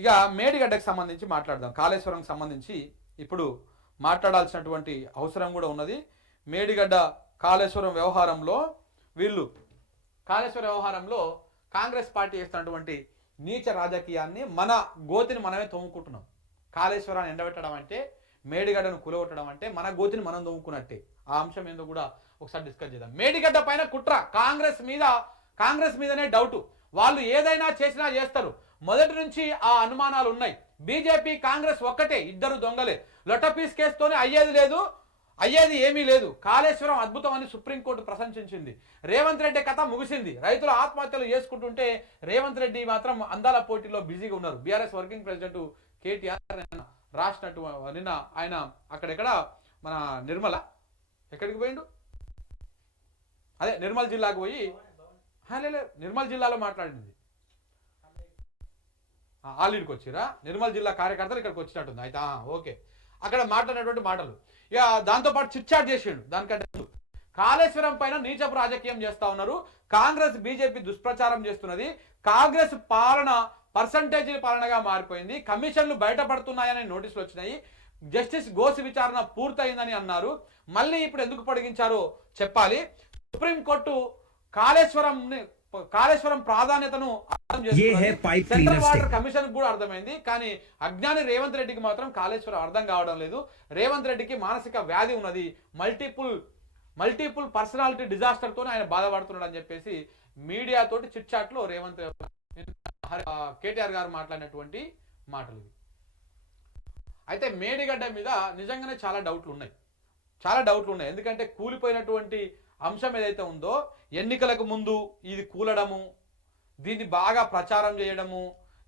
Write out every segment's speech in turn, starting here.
ఇక మేడిగడ్డకు సంబంధించి మాట్లాడదాం. కాళేశ్వరంకి సంబంధించి ఇప్పుడు మాట్లాడాల్సినటువంటి అవసరం కూడా ఉన్నది. మేడిగడ్డ కాళేశ్వరం వ్యవహారంలో కాంగ్రెస్ పార్టీ చేస్తున్నటువంటి నీచ రాజకీయాన్ని మన గోతిని మనమే తోముకుంటున్నాం. కాళేశ్వరాన్ని ఎండబెట్టడం అంటే, మేడిగడ్డను కూలగొట్టడం అంటే మన గోతిని మనం తోముకున్నట్టే. ఆ అంశం ఏందో కూడా ఒకసారి డిస్కస్ చేద్దాం. మేడిగడ్డ పైన కుట్ర, కాంగ్రెస్ మీదనే డౌటు. వాళ్ళు ఏదైనా చేసినా చేస్తారు. మొదటి నుంచి ఆ అనుమానాలు ఉన్నాయి. బీజేపీ కాంగ్రెస్ ఒక్కటే, ఇద్దరు దొంగలే. లొట్టపీస్ కేసుతోనే అయ్యేది ఏమీ లేదు. కాళేశ్వరం అద్భుతం అని సుప్రీంకోర్టు ప్రశంసించింది. రేవంత్ రెడ్డి కథ ముగిసింది. రైతులు ఆత్మహత్యలు చేసుకుంటుంటే రేవంత్ రెడ్డి మాత్రం అందాల పోటీలో బిజీగా ఉన్నారు. బీఆర్ఎస్ వర్కింగ్ ప్రెసిడెంట్ కేటీఆర్ రాసినట్టు నిన్న ఆయన అక్కడెక్కడ మన ఎక్కడికి పోయిండు, అదే నిర్మల్ జిల్లాకు పోయి నిర్మల్ జిల్లాలో మాట్లాడింది. ఆలీడికి వచ్చిరా నిర్మల్ జిల్లా కార్యకర్తలు ఇక్కడికి వచ్చినట్టుంది. అయితే ఓకే, అక్కడ మాట్లాడినటువంటి మాటలు. ఇక దాంతోపాటు చిట్చాట్ చేసిండు. దానికంటే కాళేశ్వరం పైన నీచపు రాజకీయం చేస్తా ఉన్నారు. కాంగ్రెస్ బీజేపీ దుష్ప్రచారం చేస్తున్నది. కాంగ్రెస్ పాలన పర్సంటేజీల పాలనగా మారిపోయింది. కమిషన్లు బయటపడుతున్నాయని నోటీసులు వచ్చినాయి. జస్టిస్ గోసి విచారణ పూర్తయిందని అన్నారు. మళ్ళీ ఇప్పుడు ఎందుకు పొడిగించారో చెప్పాలి. సుప్రీంకోర్టు కాళేశ్వరం ప్రాధాన్యతను అర్థం చేసుకుంది. సెంట్రల్ వాటర్ కమిషన్ కూడా అర్థమైంది. కానీ అజ్ఞాని రేవంత్ రెడ్డికి మాత్రం కాళేశ్వరం అర్థం కావడం లేదు. రేవంత్ రెడ్డికి మానసిక వ్యాధి ఉన్నది. మల్టిపుల్ పర్సనాలిటీ డిజాస్టర్ తోనే ఆయన బాధపడుతున్నాడు అని చెప్పేసి మీడియాతోటి చిట్ చాట్ లో రేవంత్ కేటీఆర్ గారు మాట్లాడినటువంటి మాటలు. అయితే మేడిగడ్డ మీద నిజంగానే చాలా డౌట్లు ఉన్నాయి. ఎందుకంటే కూలిపోయినటువంటి అంశం ఏదైతే ఉందో, ఎన్నికలకు ముందు ఇది కూలడము, దీన్ని బాగా ప్రచారం చేయడము,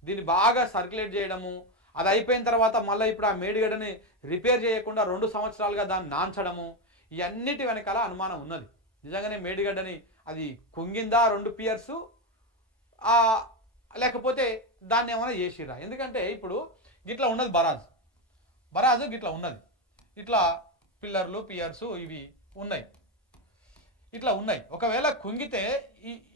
దీన్ని బాగా సర్క్యులేట్ చేయడము, అది అయిపోయిన తర్వాత మళ్ళీ ఇప్పుడు ఆ మేడిగడ్డని రిపేర్ చేయకుండా 2 సంవత్సరాలుగా దాన్ని నాంచడము, ఇవన్నిటి వెనకాల అనుమానం ఉన్నది. నిజంగానే మేడిగడ్డని అది కుంగిందా 2 పియర్స్, లేకపోతే దాన్ని ఏమైనా చేసిరా? ఎందుకంటే ఇప్పుడు గిట్లా ఉన్నది బరాజు గిట్లా ఉన్నది, ఇట్లా పిల్లర్లు పియర్స్ ఇవి ఉన్నాయి, ఇట్లా ఉన్నాయి. ఒకవేళ కుంగితే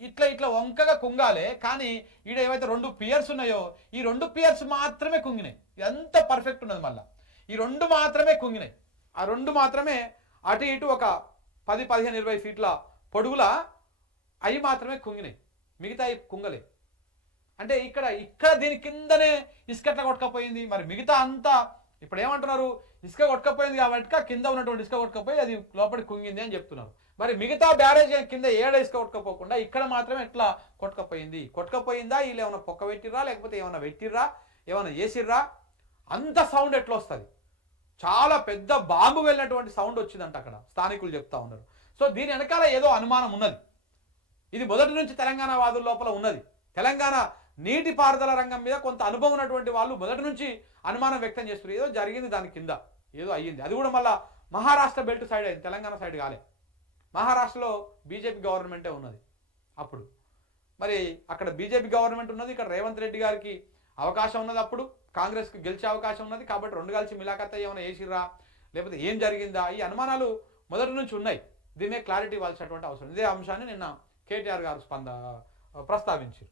ఇట్లా వంకగా కుంగాలే. కానీ ఈడ ఏవైతే 2 పియర్స్ ఉన్నాయో, ఈ 2 పియర్స్ మాత్రమే కుంగినాయి. ఎంత పర్ఫెక్ట్ ఉన్నది. మళ్ళీ ఈ 2 మాత్రమే కుంగినాయి. ఆ 2 మాత్రమే అటు ఇటు ఒక 10, 15, 20 ఫీట్ల పొడుగుల అవి మాత్రమే కుంగినాయి. మిగతా కుంగలే. అంటే ఇక్కడ దీని కిందనే ఇసుక ఎట్లా కొట్టుకపోయింది. మరి మిగతా అంతా ఇప్పుడు ఏమంటున్నారు, ఇసుక కొట్టుకపోయింది కాబట్టి కింద ఉన్నటువంటి ఇసుక కొట్టుకపోయి అది లోపలికి కుంగింది అని చెప్తున్నారు. మరి మిగతా బ్యారేజ్ కింద ఏడ ఇసుక కొట్టుకపోకుండా ఇక్కడ మాత్రమే ఎట్లా కొట్టుకపోయిందా? వీళ్ళు ఏమైనా పొక్క పెట్టిర్రా, లేకపోతే ఏమైనా పెట్టిర్రా, ఏమైనా చేసిర్రా? అంత సౌండ్ ఎట్లా వస్తుంది? చాలా పెద్ద బాంబు వెళ్ళినటువంటి సౌండ్ వచ్చిందంట అక్కడ స్థానికులు చెప్తా ఉన్నారు. సో దీని వెనకాల ఏదో అనుమానం ఉన్నది. ఇది మొదటి నుంచి తెలంగాణ వాదుల లోపల ఉన్నది. తెలంగాణ నీటిపారుదల రంగం మీద కొంత అనుభవం ఉన్నటువంటి వాళ్ళు మొదటి నుంచి అనుమానం వ్యక్తం చేస్తున్నారు. ఏదో జరిగింది, దాని కింద ఏదో అయ్యింది. అది కూడా మళ్ళా మహారాష్ట్ర బెల్ట్ సైడ్ అయింది, తెలంగాణ సైడ్ కాలే. మహారాష్ట్రలో బీజేపీ గవర్నమెంటే ఉన్నది అప్పుడు. మరి అక్కడ బీజేపీ గవర్నమెంట్ ఉన్నది, ఇక్కడ రేవంత్ రెడ్డి గారికి అవకాశం ఉన్నది, అప్పుడు కాంగ్రెస్కి గెలిచే అవకాశం ఉన్నది. కాబట్టి 2 కలిసి మిలాఖత్ ఏమైనా వేసిర్రా, లేకపోతే ఏం జరిగిందా? ఈ అనుమానాలు మొదటి నుంచి ఉన్నాయి. దీన్నే క్లారిటీ ఇవ్వాల్సినటువంటి అవసరం. ఇదే అంశాన్ని నిన్న కేటీఆర్ గారు ప్రస్తావించారు.